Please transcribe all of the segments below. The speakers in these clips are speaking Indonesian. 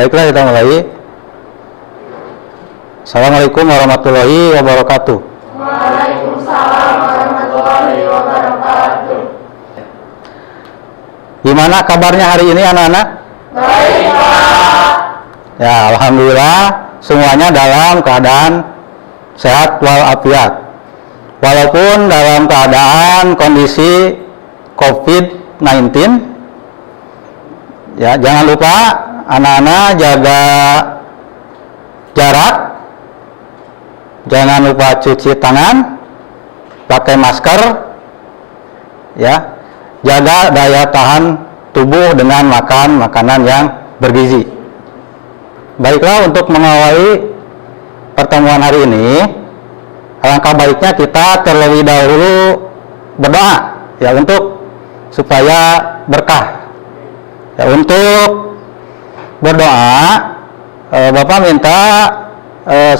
Baiklah, kita mulai. Assalamualaikum warahmatullahi wabarakatuh. Waalaikumsalam warahmatullahi wabarakatuh. Gimana kabarnya hari ini anak-anak? Baik, Pak. Ya, alhamdulillah semuanya dalam keadaan sehat walafiat. Walaupun dalam keadaan kondisi COVID-19, ya jangan lupa anak-anak jaga jarak, jangan lupa cuci tangan, pakai masker, ya, jaga daya tahan tubuh dengan makan makanan yang bergizi. Baiklah, untuk mengawali pertemuan hari ini, alangkah baiknya kita terlebih dahulu berdoa, ya, untuk supaya berkah. Ya, untuk berdoa, Bapak minta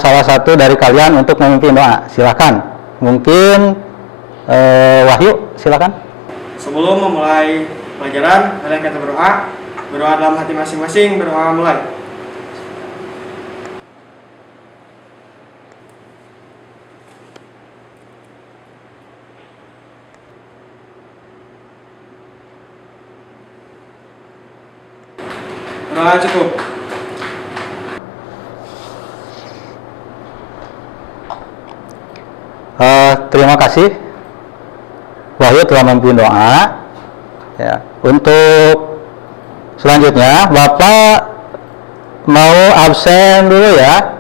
salah satu dari kalian untuk memimpin doa. Silakan. Mungkin Wahyu, silakan. Sebelum memulai pelajaran, mari kita berdoa. Berdoa dalam hati masing-masing. Berdoa mulai. Berdoa cukup. Terima kasih Wahyu telah memimpin doa. Ya, untuk selanjutnya Bapak mau absen dulu ya.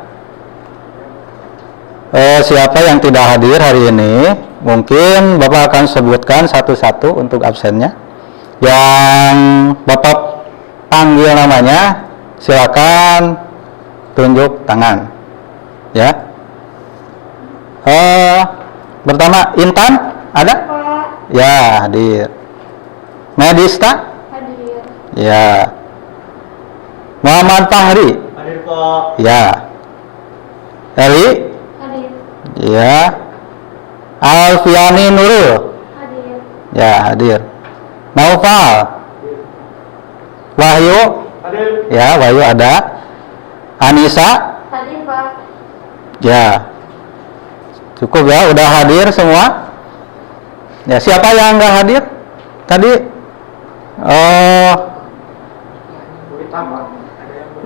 Siapa yang tidak hadir hari ini, mungkin Bapak akan sebutkan satu-satu untuk absennya. Yang Bapak panggil namanya, silakan tunjuk tangan. Ya. Pertama, Intan, ada? Pak. Ya, hadir. Medista? Hadir. Ya. Muhammad Fahri? Hadir, Pak. Ya. Eli? Hadir. Ya. Alfiani Nurul? Hadir. Ya, hadir. Naufal? Wahyu? Hadir. Ya, Wahyu ada. Anissa? Hadir, Pak. Ya. Cukup ya, udah hadir semua. Ya, siapa yang nggak hadir tadi?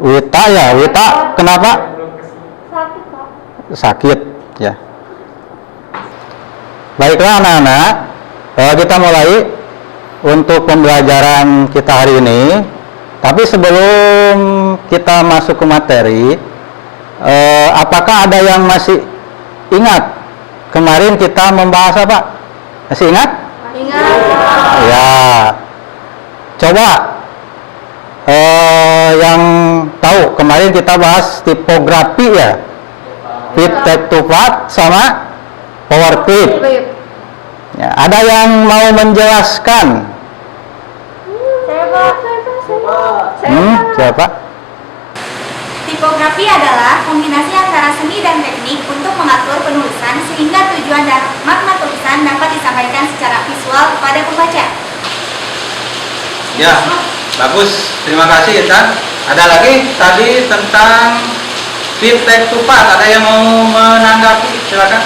Wita ya, Wita. Kenapa? Sakit, Pak. Sakit ya. Baiklah anak-anak, kita mulai untuk pembelajaran kita hari ini. Tapi sebelum kita masuk ke materi, apakah ada yang masih ingat kemarin kita membahas apa? Masih ingat? Ingat. Ya. Coba yang tahu kemarin kita bahas tipografi ya. Fit, text to part sama power clip. Ya, ada yang mau menjelaskan? Saya, Pak. Siapa? Tipografi adalah kombinasi antara seni dan teknik untuk mengatur penulisan sehingga tujuan dan makna tulisan dapat disampaikan secara visual kepada pembaca. Ya, bagus. Terima kasih Intan. Ada lagi tadi tentang fit, text to part. Ada yang mau menanggapi? Silakan.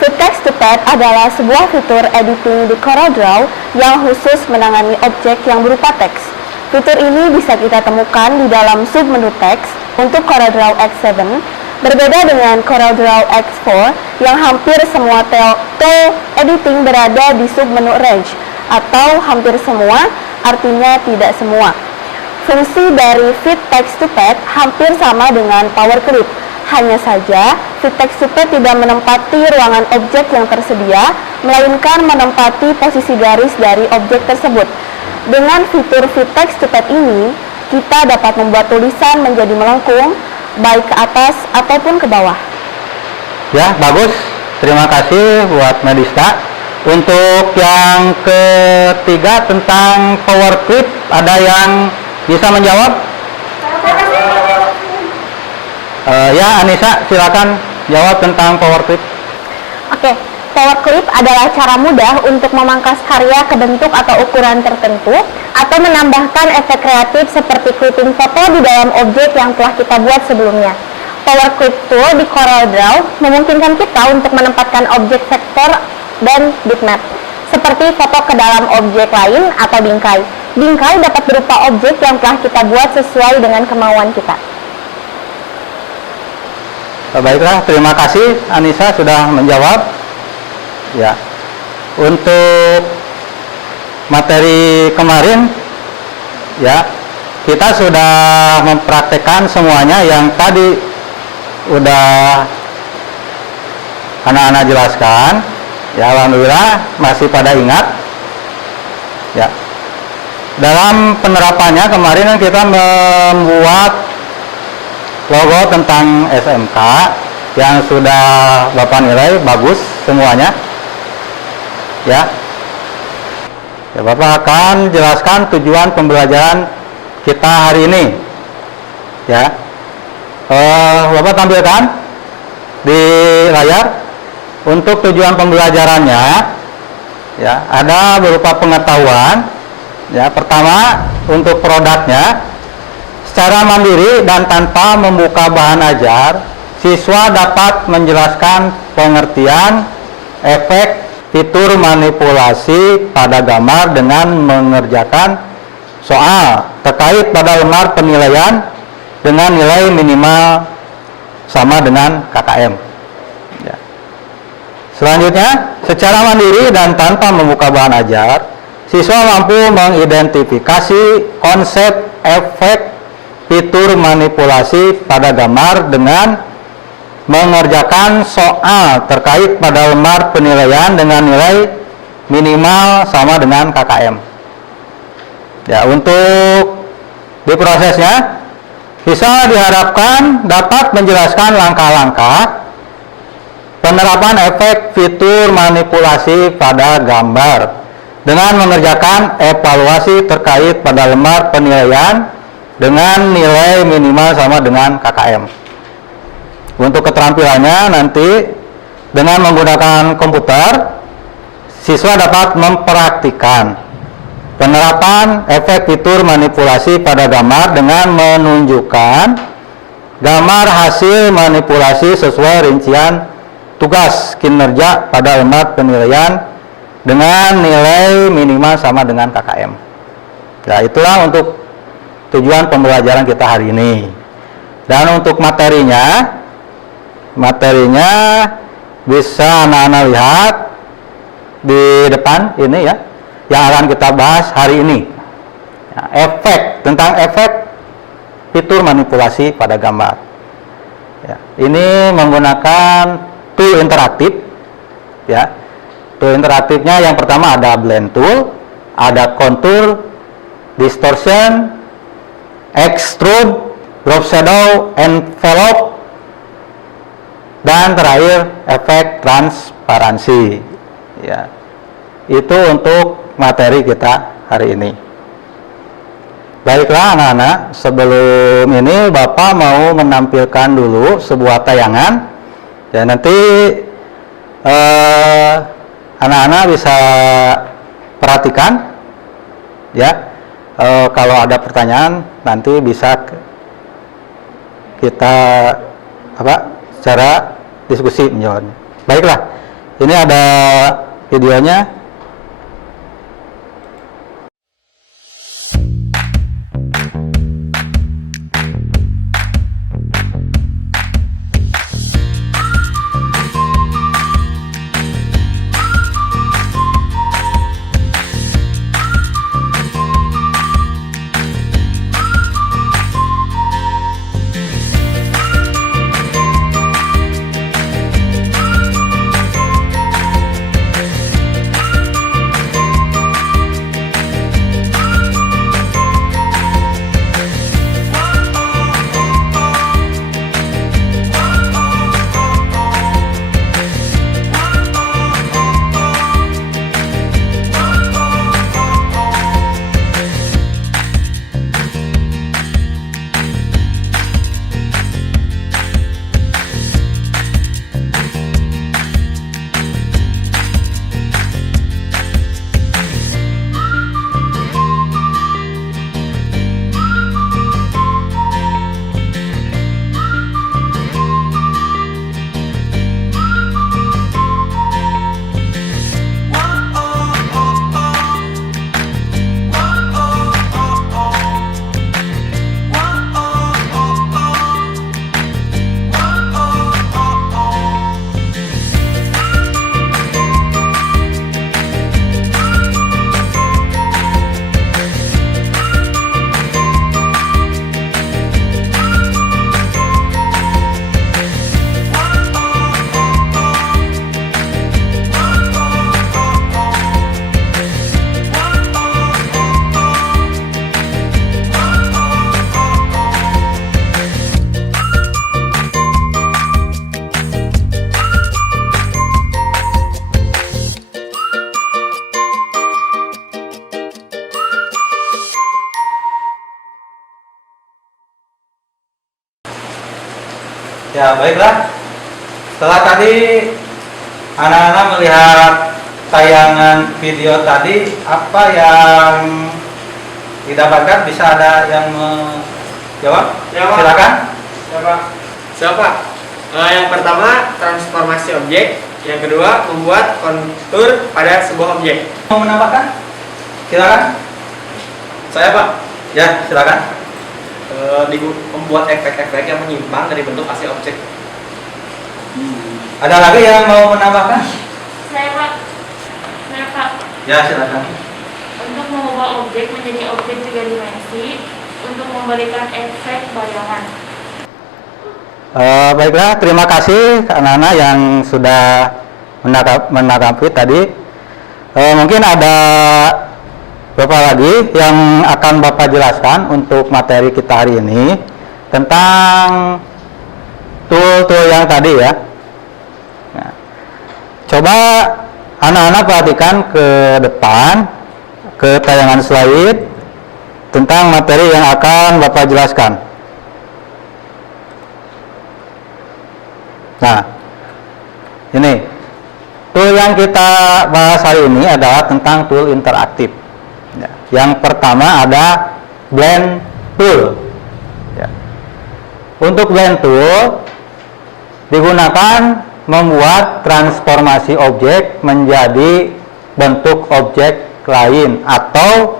Fit Text to Pad adalah sebuah fitur editing di CorelDRAW yang khusus menangani objek yang berupa teks. Fitur ini bisa kita temukan di dalam submenu teks untuk CorelDRAW X7, berbeda dengan CorelDRAW X4 yang hampir semua tool editing berada di submenu Range, atau hampir semua, artinya tidak semua. Fungsi dari Fit Text to Pad hampir sama dengan Power Clip. Hanya saja, Fit Text to Pad tidak menempati ruangan objek yang tersedia, melainkan menempati posisi garis dari objek tersebut. Dengan fitur Fit Text to Pad ini, kita dapat membuat tulisan menjadi melengkung, baik ke atas ataupun ke bawah. Ya, bagus. Terima kasih buat Medista. Untuk yang ketiga tentang power clip, ada yang bisa menjawab? Ya, Anissa, silakan jawab tentang power clip. Oke, Power clip adalah cara mudah untuk memangkas karya ke bentuk atau ukuran tertentu atau menambahkan efek kreatif seperti clipping foto di dalam objek yang telah kita buat sebelumnya. Power clip tool di CorelDRAW memungkinkan kita untuk menempatkan objek vektor dan bitmap, seperti foto ke dalam objek lain atau bingkai. Bingkai dapat berupa objek yang telah kita buat sesuai dengan kemauan kita. Baiklah, terima kasih Anissa sudah menjawab. Ya, untuk materi kemarin, ya kita sudah mempraktekkan semuanya yang tadi udah anak-anak jelaskan. Ya, alhamdulillah masih pada ingat. Ya, dalam penerapannya kemarin kita membuat logo tentang SMK yang sudah Bapak nilai bagus semuanya. Ya, Bapak akan jelaskan tujuan pembelajaran kita hari ini. Ya, Bapak tampilkan di layar untuk tujuan pembelajarannya. Ya, ada berupa pengetahuan. Ya, pertama untuk produknya, secara mandiri dan tanpa membuka bahan ajar, siswa dapat menjelaskan pengertian, efek, fitur manipulasi pada gambar dengan mengerjakan soal terkait pada lembar penilaian dengan nilai minimal sama dengan KKM. Ya. Selanjutnya, secara mandiri dan tanpa membuka bahan ajar, siswa mampu mengidentifikasi konsep, efek, fitur manipulasi pada gambar dengan mengerjakan soal terkait pada lembar penilaian dengan nilai minimal sama dengan KKM. Ya, untuk di prosesnya, siswa diharapkan dapat menjelaskan langkah-langkah penerapan efek fitur manipulasi pada gambar dengan mengerjakan evaluasi terkait pada lembar penilaian dengan nilai minimal sama dengan KKM. Untuk keterampilannya nanti dengan menggunakan komputer, siswa dapat mempraktikkan penerapan efek fitur manipulasi pada gambar dengan menunjukkan gambar hasil manipulasi sesuai rincian tugas kinerja pada lembar penilaian dengan nilai minimal sama dengan KKM. Ya, itulah untuk tujuan pembelajaran kita hari ini. Dan untuk materinya bisa anak-anak lihat di depan ini ya, yang akan kita bahas hari ini. Ya, tentang efek fitur manipulasi pada gambar. Ya, ini menggunakan tool interaktif. Ya, tool interaktifnya yang pertama ada blend tool, ada contour, distortion, extrude, drop shadow, envelope, dan terakhir efek transparansi. Ya, itu untuk materi kita hari ini. Baiklah anak-anak, sebelum ini Bapak mau menampilkan dulu sebuah tayangan. Ya, nanti anak-anak bisa perhatikan. Ya, kalau ada pertanyaan nanti bisa kita secara diskusi menjawabnya. Baiklah, ini ada videonya. Ya, baiklah. Setelah tadi anak-anak melihat tayangan video tadi, apa yang didapatkan? Bisa ada yang menjawab? Ya, Pak. Silakan. Siapa? Yang pertama, transformasi objek. Yang kedua, membuat kontur pada sebuah objek. Mau menambahkan? Silakan. Saya, Pak. Ya, silakan. Membuat efek-efek yang menyimpang dari bentuk asli objek. Ada lagi yang mau menambahkan? Saya Pak. Ya, silakan. Untuk mengubah objek menjadi objek tiga dimensi untuk memberikan efek bayangan. Baiklah, terima kasih anak-anak yang sudah menanggapi tadi. Mungkin ada beberapa lagi yang akan Bapak jelaskan untuk materi kita hari ini tentang tool-tool yang tadi ya. Nah, coba anak-anak perhatikan ke depan, ke tayangan slide tentang materi yang akan Bapak jelaskan. Nah, ini tool yang kita bahas hari ini adalah tentang tool interaktif. Ya. Yang pertama ada blend tool. Ya. Untuk blend tool digunakan membuat transformasi objek menjadi bentuk objek lain atau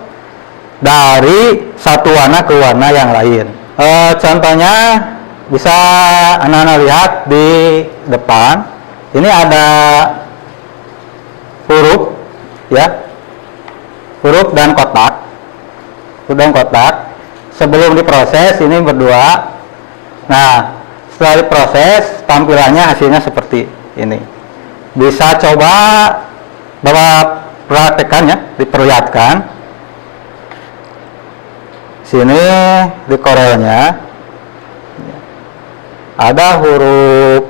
dari satu warna ke warna yang lain. Contohnya bisa anak-anak lihat di depan. Ini ada huruf, ya, huruf dan kotak. Huruf dan kotak. Sebelum diproses ini berdua. Nah, setelah diproses tampilannya hasilnya seperti ini. Bisa coba Bapak praktekkan ya, diperlihatkan. Sini di Corelnya ada huruf,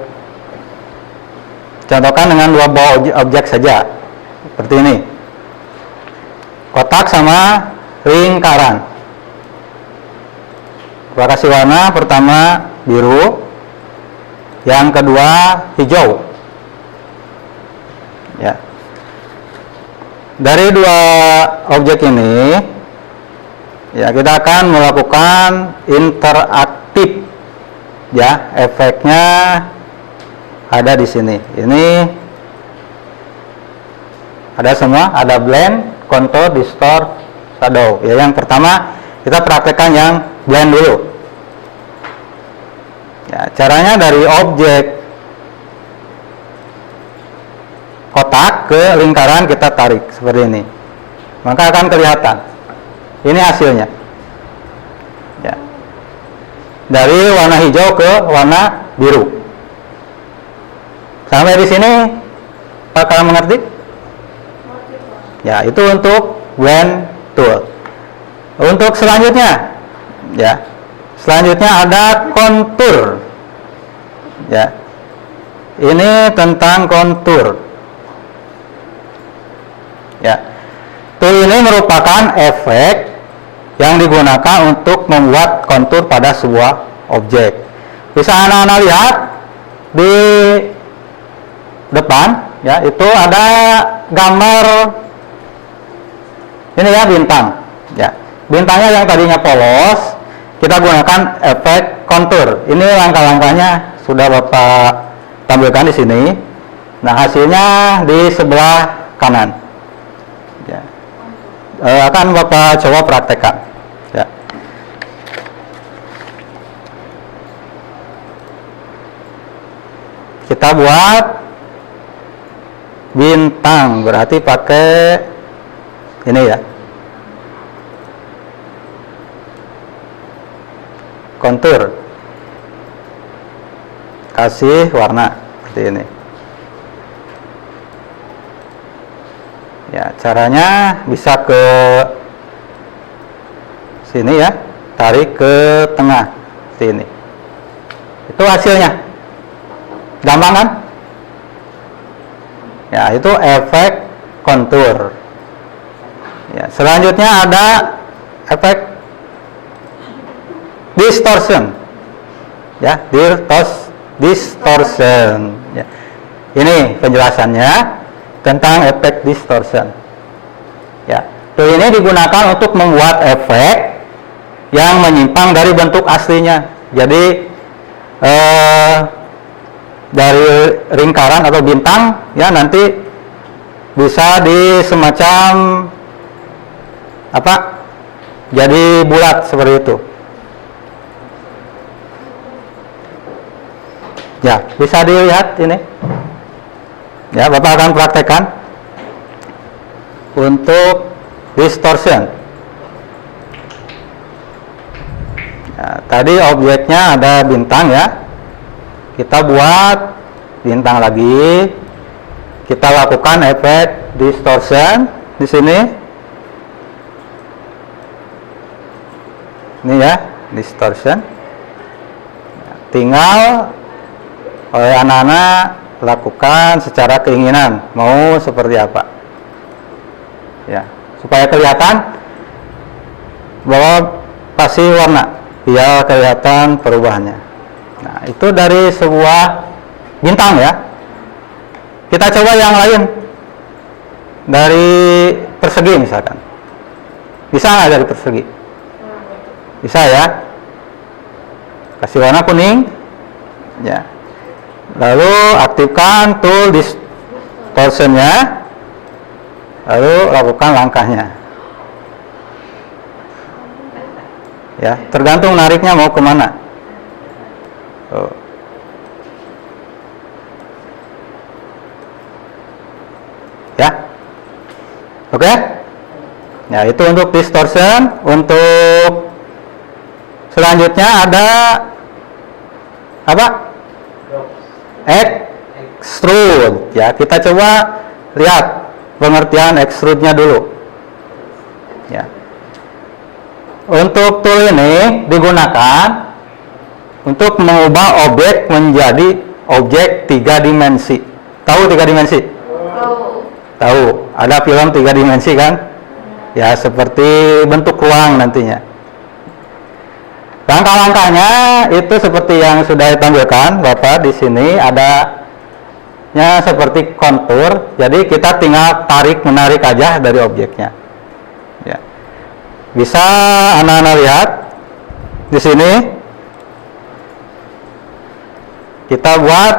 contohkan dengan dua buah objek saja seperti ini, kotak sama lingkaran. Gua kasih warna pertama biru, yang kedua hijau ya. Dari dua objek ini ya, kita akan melakukan interaktif. Ya, efeknya ada di sini. Ini ada semua, ada blend, contour, distort, shadow. Ya, yang pertama kita praktekkan yang blend dulu. Ya, caranya dari objek kotak ke lingkaran kita tarik seperti ini. Maka akan kelihatan. Ini hasilnya. Ya. Dari warna hijau ke warna biru. Sampai di sini Pak kalian mengerti? Ya, itu untuk blend tool. Untuk selanjutnya, ya, selanjutnya ada kontur. Ya, ini tentang kontur. Ya, tool ini merupakan efek yang digunakan untuk membuat kontur pada sebuah objek. Bisa anak-anak lihat di depan, ya, itu ada gambar ini ya, bintang. Ya, bintangnya yang tadinya polos, kita gunakan efek kontur. Ini langkah-langkahnya sudah Bapak tampilkan di sini. Nah, hasilnya di sebelah kanan. Ya. Akan Bapak coba praktekkan. Ya. Kita buat bintang, berarti pakai ini ya, kontur, kasih warna seperti ini. Ya, caranya bisa ke sini ya, tarik ke tengah seperti ini. Itu hasilnya. Gampang kan? Ya, itu efek kontur. Ya, selanjutnya ada efek distortion. Ya, distortion. Ya. Ini penjelasannya tentang efek distortion. Ya, tool ini digunakan untuk membuat efek yang menyimpang dari bentuk aslinya. Jadi dari lingkaran atau bintang ya nanti bisa di semacam apa? Jadi bulat seperti itu. Ya, bisa dilihat ini. Ya, Bapak akan praktekkan untuk distortion. Ya, tadi objeknya ada bintang ya. Kita buat bintang lagi. Kita lakukan efek distortion di sini. Ini ya, distortion. Tinggal oleh anak-anak lakukan secara keinginan mau seperti apa. Ya, supaya kelihatan bahwa kasih warna biar kelihatan perubahannya. Nah, itu dari sebuah bintang ya. Kita coba yang lain dari persegi misalkan. Bisa nggak dari persegi? Bisa ya. Kasih warna kuning. Ya. Lalu aktifkan tool distortion-nya. Lalu lakukan langkahnya. Ya, tergantung nariknya mau kemana. Oh. Ya, oke. Ya, itu untuk distortion. Untuk selanjutnya ada apa? Extrude. Ya, kita coba lihat pengertian extrude-nya dulu. Ya. Untuk tool ini digunakan untuk mengubah objek menjadi objek 3 dimensi. Tahu 3 dimensi? Tahu. Ada film 3 dimensi kan? Ya, seperti bentuk ruang nantinya. Langkah-langkahnya itu seperti yang sudah ditampilkan Bapak di sini, adanya seperti kontur. Jadi kita tinggal tarik menarik aja dari objeknya. Ya. Bisa anak-anak lihat di sini. Kita buat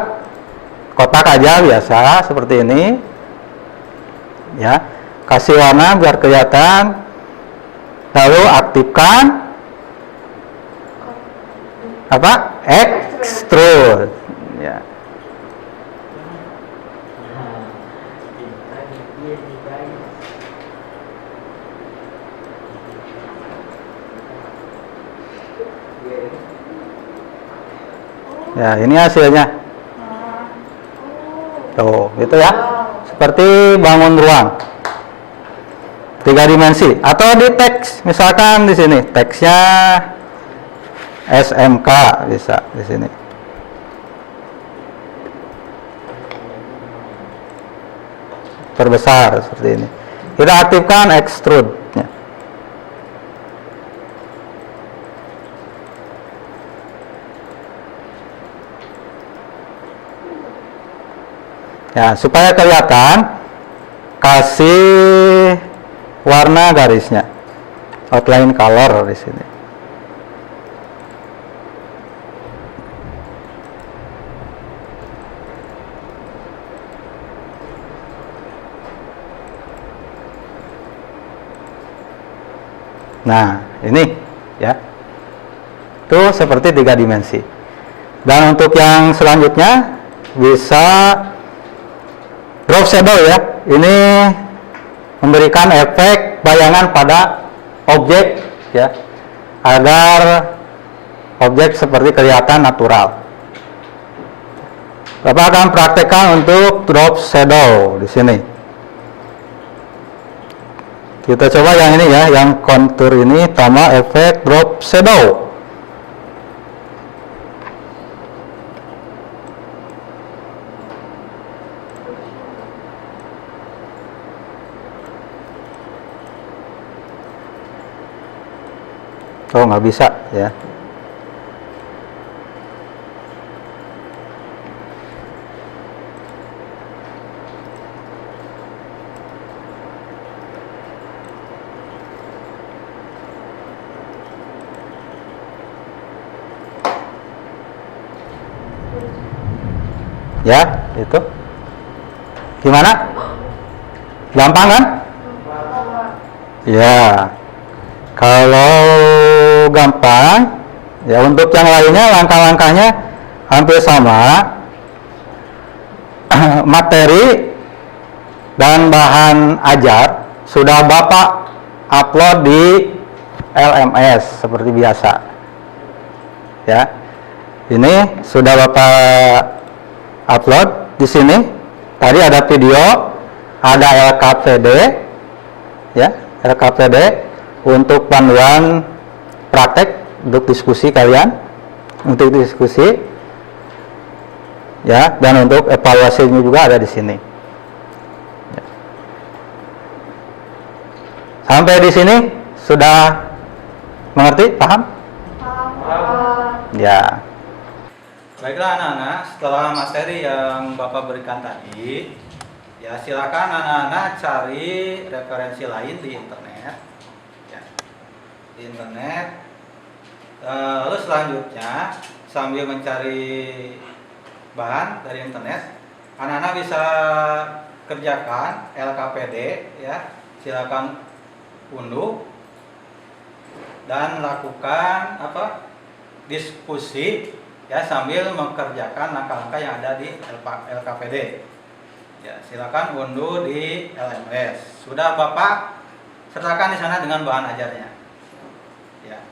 kotak aja biasa seperti ini. Ya. Kasih warna biar kelihatan. Lalu aktifkan apa? Extrude. Ya. Ya, ini hasilnya. Tuh, gitu ya. Seperti bangun ruang. 3 dimensi. Atau di teks, misalkan di sini teksnya SMK bisa di sini. Perbesar seperti ini. Kita aktifkan extrude-nya. Ya, supaya kelihatan, kasih warna garisnya, outline color di sini. Nah, ini ya. Itu seperti 3 dimensi. Dan untuk yang selanjutnya bisa drop shadow ya. Ini memberikan efek bayangan pada objek ya, agar objek seperti kelihatan natural. Bapak akan praktekkan untuk drop shadow di sini. Kita coba yang ini ya, yang kontur ini tambah efek drop shadow. Oh, nggak bisa ya. Ya, itu. Gimana? Gampang kan? Ya. Kalau gampang, ya untuk yang lainnya langkah-langkahnya hampir sama. Materi dan bahan ajar sudah Bapak upload di LMS seperti biasa. Ya. Ini sudah Bapak upload di sini. Tadi ada video, ada LKPD, ya, LKPD untuk panduan praktek untuk diskusi kalian, untuk diskusi, ya, dan untuk evaluasinya juga ada di sini. Ya. Sampai di sini sudah mengerti, paham? Ya. Baiklah anak-anak, setelah materi yang Bapak berikan tadi, ya silakan anak-anak cari referensi lain di internet, ya, di internet. Lalu selanjutnya sambil mencari bahan dari internet, anak-anak bisa kerjakan LKPD, ya, silakan unduh dan lakukan diskusi, ya, sambil mengerjakan langkah-langkah yang ada di LKPD. Ya, silakan unduh di LMS. Sudah Bapak sertakan di sana dengan bahan ajarnya. Ya.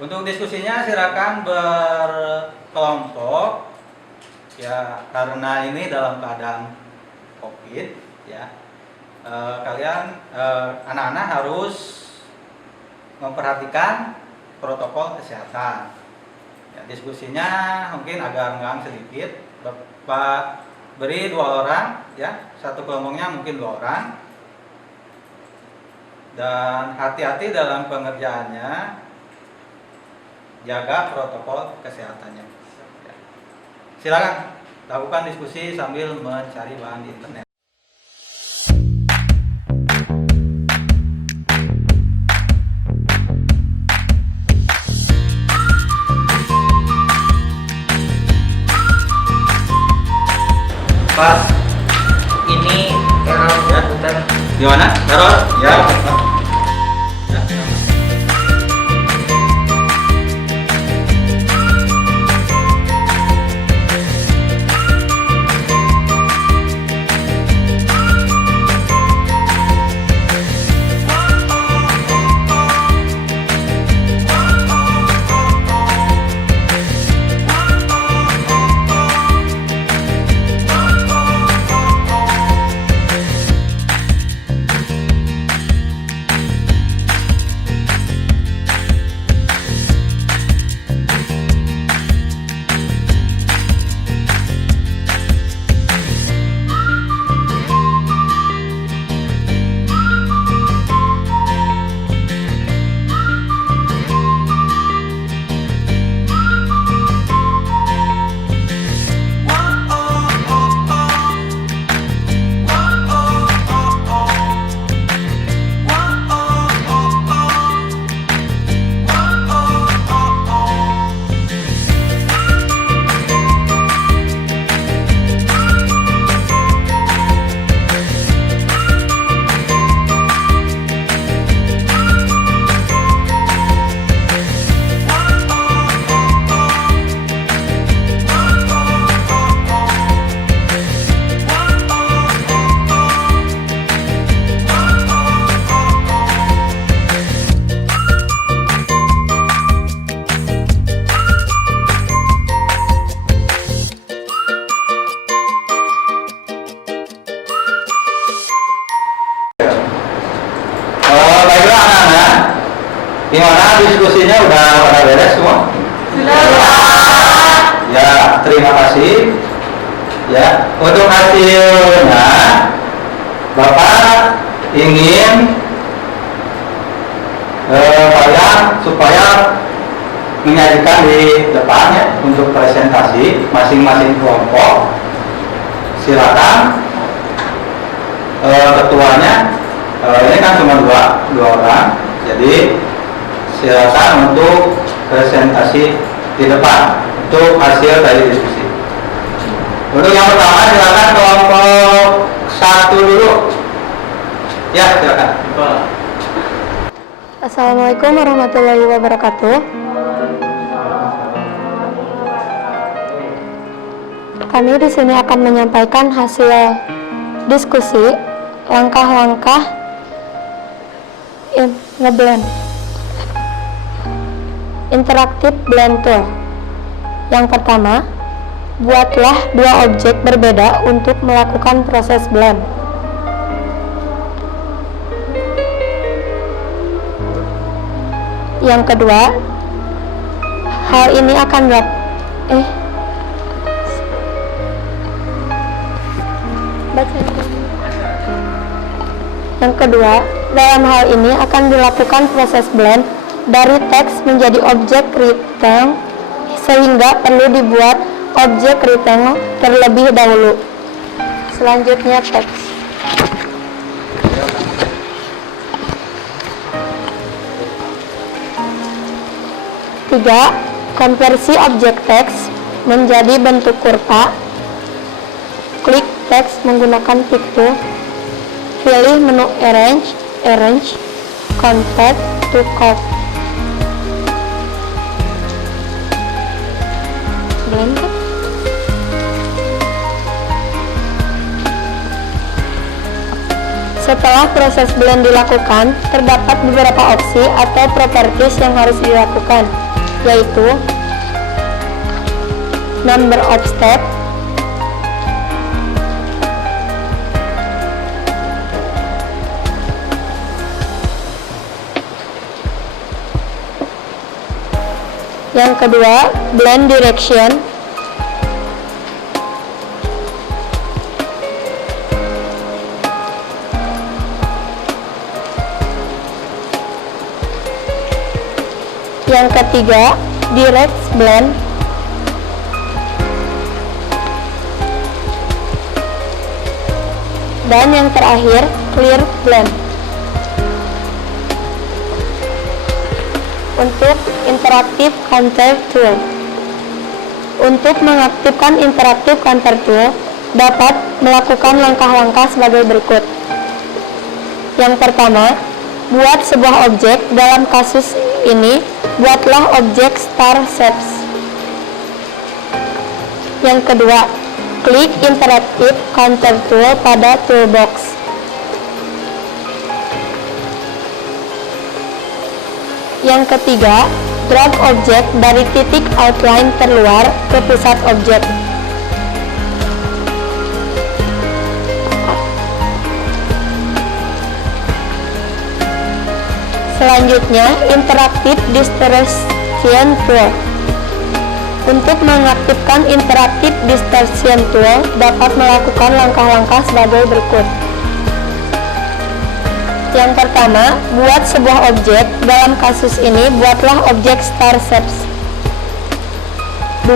Untuk diskusinya silakan berkelompok. Ya, karena ini dalam keadaan COVID, ya. Kalian anak-anak harus memperhatikan protokol kesehatan. Ya, diskusinya mungkin agak renggang sedikit. Bapak beri 2 orang, ya, satu kelompoknya mungkin 2 orang. Dan hati-hati dalam pengerjaannya, jaga protokol kesehatannya. Ya. Silakan lakukan diskusi sambil mencari bahan di internet. Pak, ini error komputer. Gimana? Error? Ya. Ya. Baiklah anak-anak, gimana diskusinya udah beres semua? Sudah. Ya, terima kasih. Ya, untuk hasilnya Bapak ingin kalian supaya menyajikan di depannya untuk presentasi masing-masing kelompok. Silakan ketuanya, ini kan cuma dua orang, jadi silakan untuk presentasi di depan untuk hasil dari diskusi. Untuk yang pertama silakan kelompok 1 dulu. Ya, silakan. Assalamualaikum warahmatullahi wabarakatuh. Kami di sini akan menyampaikan hasil diskusi langkah-langkah ngeblend interaktif blend tool. Yang pertama, buatlah dua objek berbeda untuk melakukan proses blend. Yang kedua, hal ini akan Yang kedua, dalam hal ini akan dilakukan proses blend dari teks menjadi objek rectangle, sehingga perlu dibuat objek rectangle terlebih dahulu. Selanjutnya teks. Tiga, konversi objek teks menjadi bentuk kurva. Klik teks menggunakan pick tool. Pilih menu arrange, convert to curve. Blend. Setelah proses blend dilakukan, terdapat beberapa opsi atau properties yang harus dilakukan, yaitu number of step, yang kedua blend direction, yang ketiga direct blend, dan yang terakhir clear blend. Untuk interaktif counter tool, untuk mengaktifkan interaktif counter tool dapat melakukan langkah-langkah sebagai berikut. Yang pertama, buat sebuah objek. Dalam kasus ini, buatlah objek star shapes. Yang kedua, klik interaktif counter tool pada toolbox. Yang ketiga, drag objek dari titik outline terluar ke pusat objek. Selanjutnya, interaktif distortion tool. Untuk mengaktifkan interaktif distortion tool dapat melakukan langkah-langkah sebagai berikut. Yang pertama, buat sebuah objek. Dalam kasus ini, buatlah objek star shapes. 2.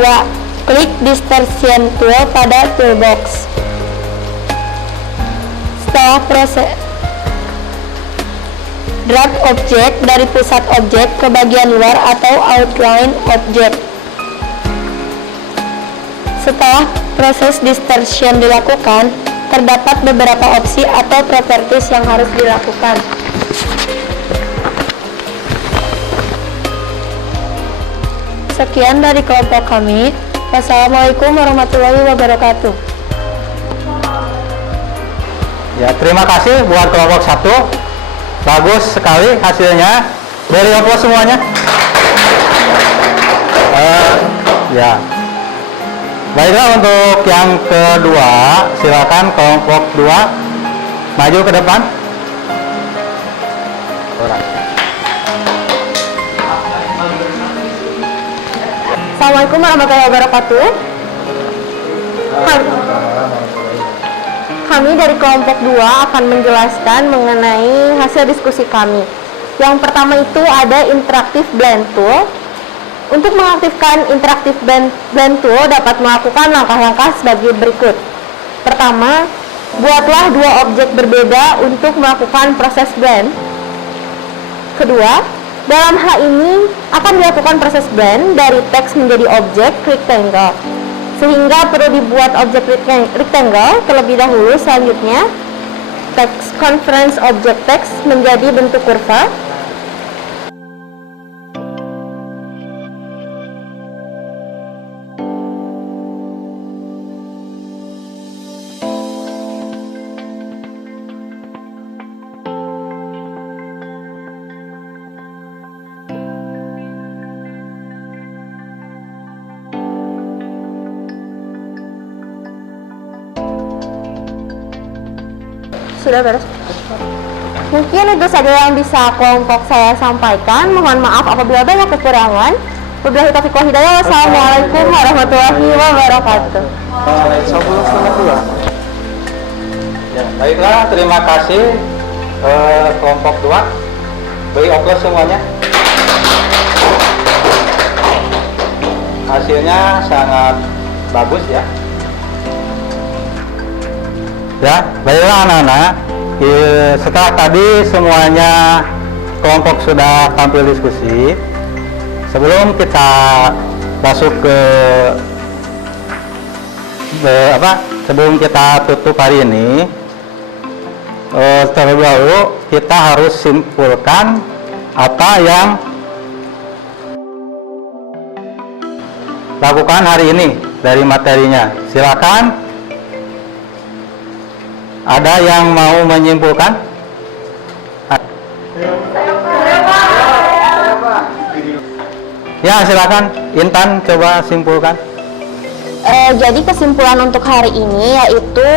Klik distortion tool pada toolbox. Setelah proses, drag objek dari pusat objek ke bagian luar atau outline objek. Setelah proses distortion dilakukan, terdapat beberapa opsi atau properties yang harus dilakukan. Sekian dari kelompok kami. Wassalamualaikum warahmatullahi wabarakatuh. Ya, terima kasih buat kelompok 1. Bagus sekali hasilnya. Beri aplaus semuanya. Ya. Baiklah, untuk yang kedua, silakan kelompok 2 maju ke depan. Assalamualaikum warahmatullahi wabarakatuh. Kami dari kelompok 2 akan menjelaskan mengenai hasil diskusi kami. Yang pertama itu ada interaktif blend tool. Untuk mengaktifkan interaktif blend tool dapat melakukan langkah-langkah sebagai berikut. Pertama, buatlah dua objek berbeda untuk melakukan proses blend. Kedua, dalam hal ini akan dilakukan proses blend dari teks menjadi objek rectangle. sehingga perlu dibuat objek rectangle terlebih dahulu. Selanjutnya, text conference object text menjadi bentuk kurva. Sudah beres. Mungkin itu saja yang bisa kelompok saya sampaikan. Mohon maaf apabila banyak kekurangan. Wabillahi taufiq wal hidayah. Wassalamualaikum warahmatullahi wabarakatuh. Ya, baiklah, terima kasih kelompok 2. Beri oplos semuanya. Hasilnya sangat bagus ya. Ya, baiklah anak-anak, setelah tadi semuanya kelompok sudah tampil diskusi, sebelum kita masuk sebelum kita tutup hari ini, terlebih dahulu kita harus simpulkan apa yang lakukan hari ini dari materinya. Silakan. Ada yang mau menyimpulkan? Ya, silakan. Intan, coba simpulkan. Jadi kesimpulan untuk hari ini yaitu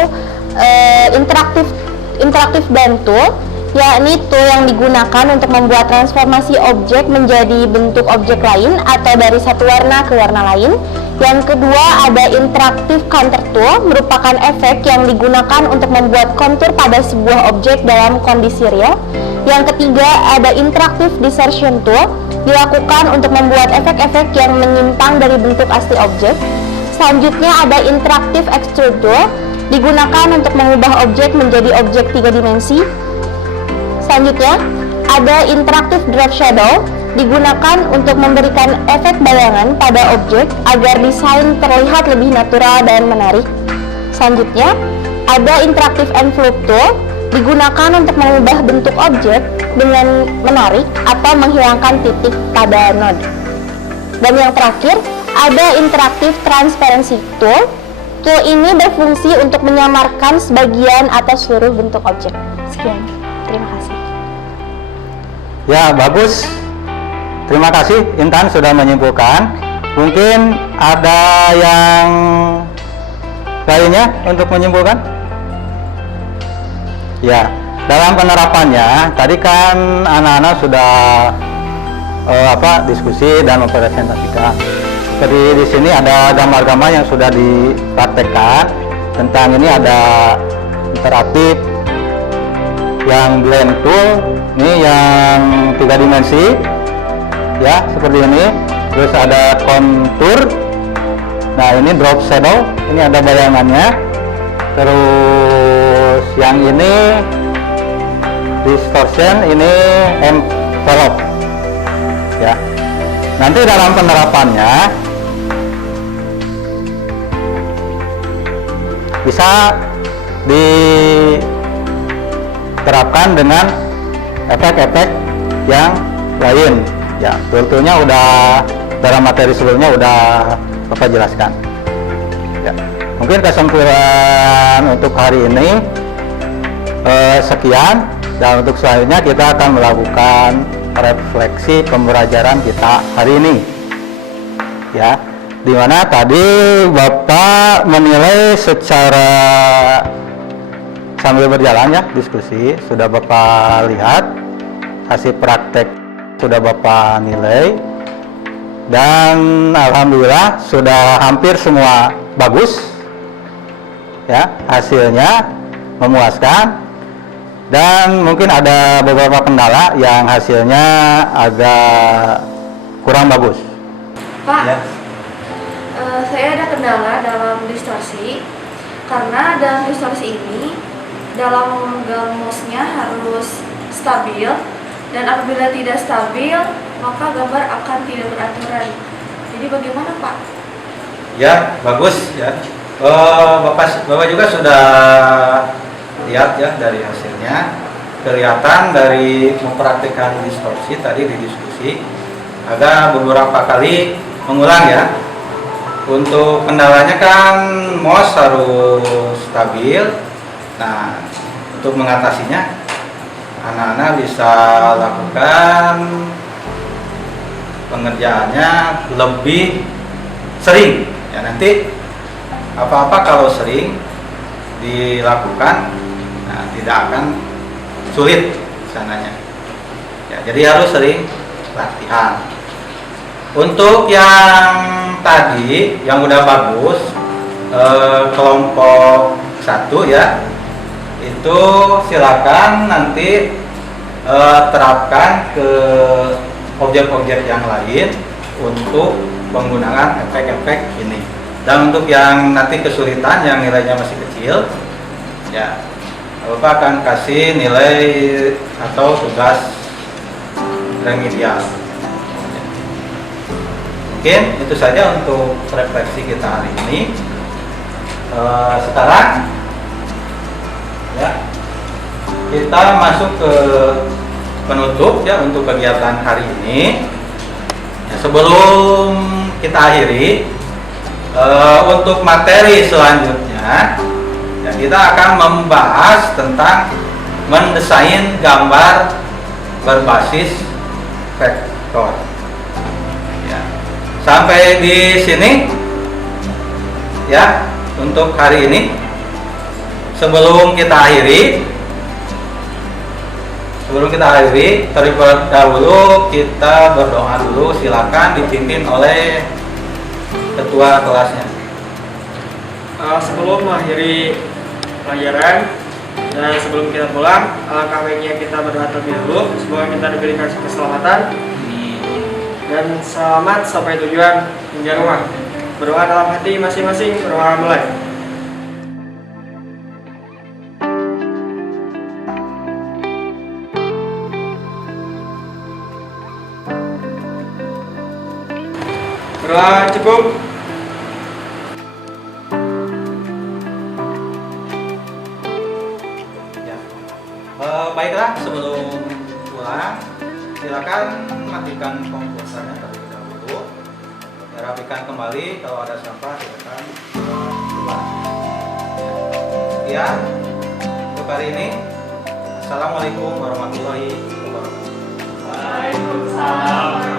interaktif dan tool, yakni tool yang digunakan untuk membuat transformasi objek menjadi bentuk objek lain atau dari satu warna ke warna lain. Yang kedua, ada interaktif counter tool, merupakan efek yang digunakan untuk membuat kontur pada sebuah objek dalam kondisi real. Yang ketiga, ada interaktif distortion tool, dilakukan untuk membuat efek-efek yang menyimpang dari bentuk asli objek. Selanjutnya, ada interaktif extrude tool, digunakan untuk mengubah objek menjadi objek 3 dimensi. Selanjutnya, ada interaktif drop shadow, digunakan untuk memberikan efek bayangan pada objek agar desain terlihat lebih natural dan menarik. Selanjutnya, ada interaktif envelope tool, digunakan untuk mengubah bentuk objek dengan menarik atau menghilangkan titik pada node. Dan yang terakhir, ada interaktif transparency tool. Tool ini berfungsi untuk menyamarkan sebagian atau seluruh bentuk objek. Sekian, terima kasih. Ya, bagus. Terima kasih Intan sudah menyimpulkan. Mungkin ada yang lainnya untuk menyimpulkan? Ya, dalam penerapannya tadi kan anak-anak sudah diskusi dan mempresentasikan. Seperti di sini ada gambar-gambar yang sudah dipraktekkan tentang ini, ada interaktif yang blend tool, ini yang 3 dimensi. Ya, seperti ini. Terus ada kontur. Nah, ini drop shadow, ini ada bayangannya. Terus yang ini distortion, ini envelope. Ya. Nanti dalam penerapannya bisa diterapkan dengan efek-efek yang lain. Ya, tentunya udah dalam materi sebelumnya udah Bapak jelaskan. Ya, mungkin kesimpulan untuk hari ini sekian, dan untuk selanjutnya kita akan melakukan refleksi pembelajaran kita hari ini. Ya, dimana tadi Bapak menilai secara sambil berjalan ya diskusi, sudah Bapak lihat hasil praktek, sudah Bapak nilai, dan alhamdulillah sudah hampir semua bagus ya, hasilnya memuaskan, dan mungkin ada beberapa kendala yang hasilnya agak kurang bagus. Pak, Ya. Saya ada kendala dalam distorsi, karena dalam distorsi ini dalam memegang mouse-nya harus stabil, dan apabila tidak stabil maka gambar akan tidak beraturan. Jadi bagaimana Pak? Ya, bagus ya. Bapak juga sudah lihat ya dari hasilnya. Kelihatan dari mempraktikkan distorsi tadi di diskusi, ada beberapa kali mengulang ya. Untuk kendalanya kan MOS harus stabil. Nah, untuk mengatasinya anak-anak bisa lakukan pengerjaannya lebih sering ya. Nanti apa-apa kalau sering dilakukan, nah, tidak akan sulit sananya ya, jadi harus sering latihan. Untuk yang tadi yang udah bagus, kelompok 1 ya, itu silakan nanti terapkan ke objek-objek yang lain untuk penggunaan efek-efek ini. Dan untuk yang nanti kesulitan yang nilainya masih kecil ya, Bapak akan kasih nilai atau tugas remedial. Mungkin itu saja untuk refleksi kita hari ini. Sekarang ya, kita masuk ke penutup ya untuk kegiatan hari ini. Ya, sebelum kita akhiri, untuk materi selanjutnya ya, kita akan membahas tentang mendesain gambar berbasis vektor. Ya. Sampai di sini ya untuk hari ini. Sebelum kita akhiri, terlebih dahulu kita berdoa dulu. Silakan dipimpin oleh ketua kelasnya. Sebelum mengakhiri pelajaran dan sebelum kita pulang, alangkah baiknya kita berdoa terlebih dahulu. Semoga kita diberikan keselamatan dan selamat sampai tujuan hingga rumah. Berdoa dalam hati masing-masing. Berdoa mulai. Berdoa cukup. Baiklah, sebelum pulang silakan matikan komputernya terlebih dahulu. Rapikan kembali, kalau ada sampah silakan buang. Sekian untuk hari ini. Assalamualaikum warahmatullahi wabarakatuh. Waalaikumsalam.